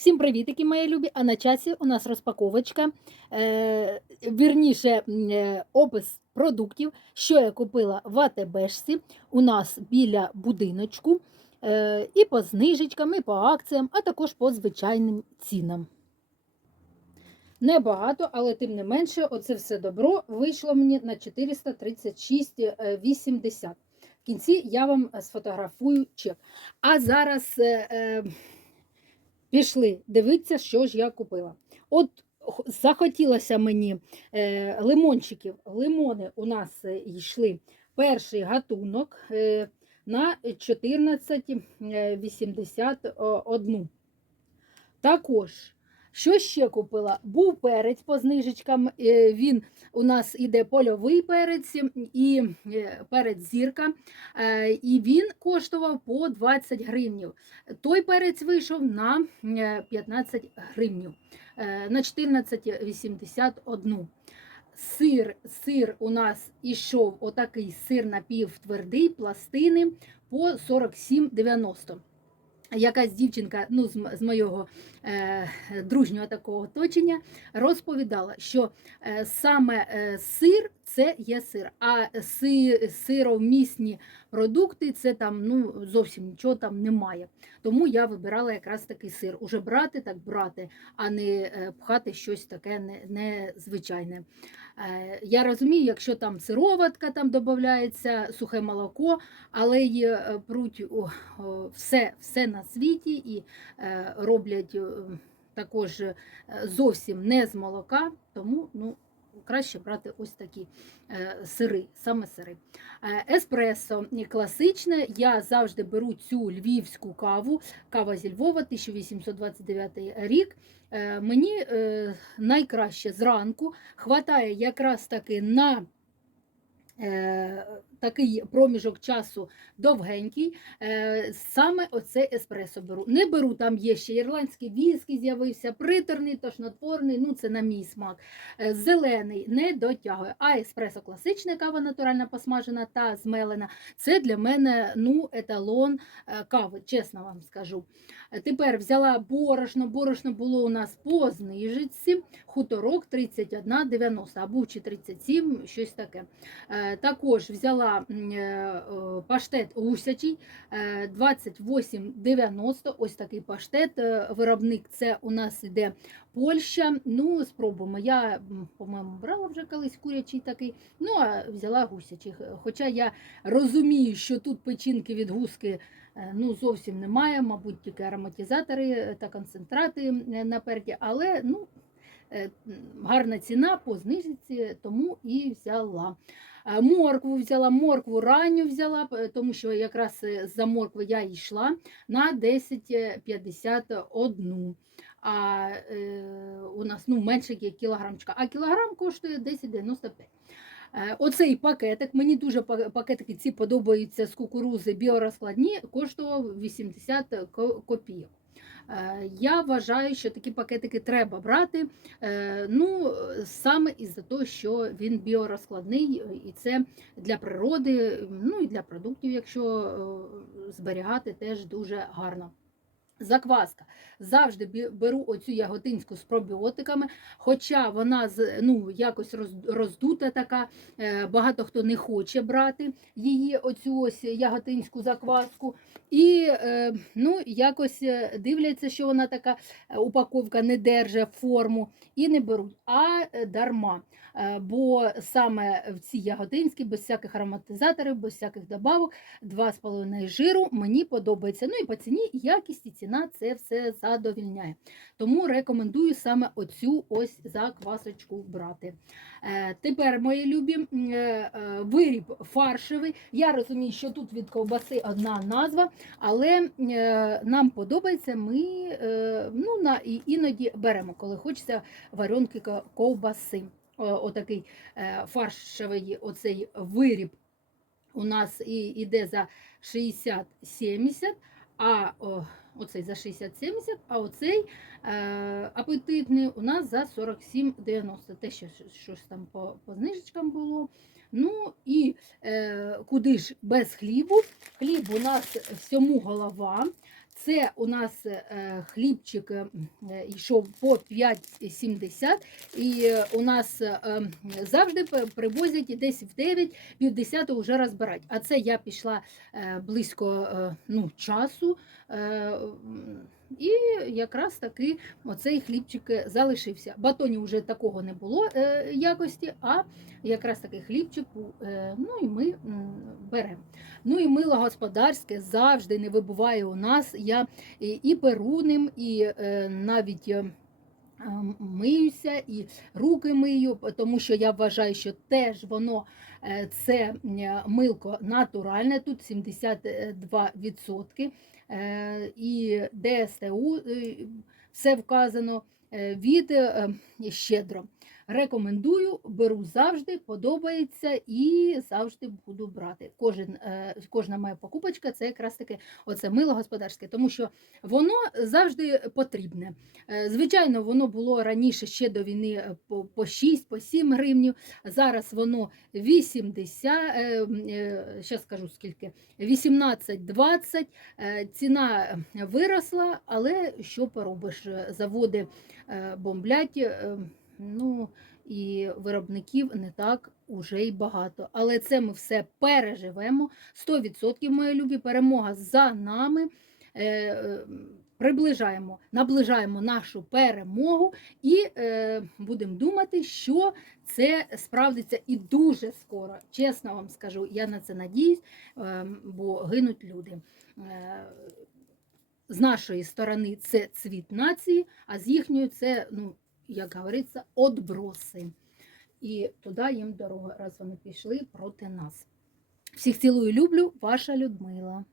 Всім привітики, мої любі! А на часі у нас розпаковочка, е, вірніше, е, опис продуктів, що я купила в АТБшці у нас біля будиночку, е, і по знижечкам, і по акціям, а також по звичайним цінам. Небагато, але тим не менше, оце все добро вийшло мені на 436,80. В кінці я вам сфотографую чек. А зараз. е, е, пішли дивитися, що ж я купила. От захотілося мені е, лимончиків. Лимони у нас е, йшли перший гатунок е, на 14,81. Також, що ще купила? Був перець по знижечкам. е, Він у нас іде польовий перець і е, перець зірка. е, І він коштував по 20 гривнів. Той перець вийшов на е, 15 гривнів, на 14,81. Сир, сир у нас ішов отакий сир напівтвердий, пластини по 47,90. Якась дівчинка ну, з, з моєго е, дружнього такого оточення розповідала, що е, саме е, сир це є сир, а си, сиромісні продукти це там ну, зовсім нічого там немає. Тому я вибирала якраз такий сир. Уже брати, так брати, а не е, пхати щось таке незвичайне. Е, Я розумію, якщо там сироватка там додається, сухе молоко, але й е, пруть все, все на світі і роблять е, також зовсім не з молока, тому ну, краще брати ось такі е, сири, саме сири. Е, Еспресо класичне. Я завжди беру цю львівську каву, кава зі Львова, 1829 рік. Е, Мені найкраще зранку хватає якраз таки на такий проміжок часу довгенький. Е, саме оце еспресо беру. Не беру, там є ще ірландський віскі, з'явився, приторний, тошнотворний, ну це на мій смак. Е, зелений не дотягує. А еспресо класичне, кава натуральна посмажена та змелена. Це для мене ну, еталон е, кави, чесно вам скажу. Тепер взяла борошно. Борошно було у нас по знижці. Хуторок 31,90, а був чи 37, щось таке. Також взяла е, е, паштет гусячий е, 28,90. Ось такий паштет. Е, Виробник це у нас іде Польща. Ну, спробуємо. Я, по-моєму, брала вже колись курячий такий, ну а взяла гусячий. Хоча я розумію, що тут печінки від гуски е, ну, зовсім немає, мабуть, тільки ароматизатори е, та концентрати е, напереді, але ну, е, гарна ціна по знижці, тому і взяла. Е, Моркву взяла, моркву ранню взяла, тому що якраз е, за моркви я йшла на 10,51. А е, у нас ну, менше є кілограмчика, а кілограм коштує 10,95. Е, Оцей пакетик, мені дуже пакетики ці подобаються з кукурузи біорозкладні, коштував 80 копійок. Е, Я вважаю, що такі пакетики треба брати. е, Ну, саме із-за того, що він біорозкладний, е, і це для природи, ну і для продуктів, якщо зберігати, теж дуже гарно. Закваска. Завжди беру оцю яготинську з пробіотиками, хоча вона ну, якось роздута така, е, багато хто не хоче брати її, оцю ось яготинську закваску. І е, ну, якось е, дивляться, що вона така упаковка не держить форму і не беруть, а дарма. Бо саме в цій ягодинській, без всяких ароматизаторів, без всяких добавок, 2,5 жиру мені подобається. Ну і по ціні, якість і ціна це все задовільняє. Тому рекомендую саме оцю ось заквасочку брати. Е, Тепер, мої любі, е, е, виріб фаршевий. Я розумію, що тут від ковбаси одна назва, але нам подобається, ми ну, на, іноді беремо, коли хочеться варенки ковбаси. Отакий фаршевий оцей виріб у нас і йде за 60-70, а о, оцей за 60-70, а оцей е, апетитний у нас за 47,90. Те, що щось там по, по знижечкам було. Ну і е, куди ж без хлібу? Хліб у нас всьому голова. Це у нас е, хлібчик е, е, йшов по 5,70 і у нас е, завжди привозять і десь в 9, пів 10 вже розбирати. А це я пішла близько ну, часу. Е, І якраз таки оцей хлібчик залишився. Батонів вже такого не було е, якості, а якраз таки хлібчик. Е, ну і ми беремо. Ну і мило господарське завжди не вибуває у нас. Я і, перу ним, і е, навіть. е, Миюся і руки мию, тому що я вважаю, що теж воно е, це е, милко натуральне, тут 72%. Е, І ДСТУ е, все вказано е, від щедро. Рекомендую, беру завжди, подобається і завжди буду брати. Кожен, е, кожна моя покупочка це якраз таки оце мило господарське, тому що воно завжди потрібне. Е, Звичайно, воно було раніше ще до війни е, по, по 6, по 7 гривнів. Зараз воно 80, е, е, ще скажу скільки, 18-20. Е, Ціна виросла, але що поробиш? Заводи бомблять. Ну, і виробників не так уже й багато. Але це ми все переживемо. 100% мої любі, перемога за нами. Е, е, Приближаємо, наближаємо нашу перемогу і е, будемо думати, що це справдиться і дуже скоро. Чесно вам скажу, я на це надіюсь, е, бо гинуть люди. Е, з нашої сторони це цвіт нації, а з їхньої це, ну, як говориться, отброси. І туди їм дорога, раз вони пішли проти нас. Всіх цілую, люблю, ваша Людмила.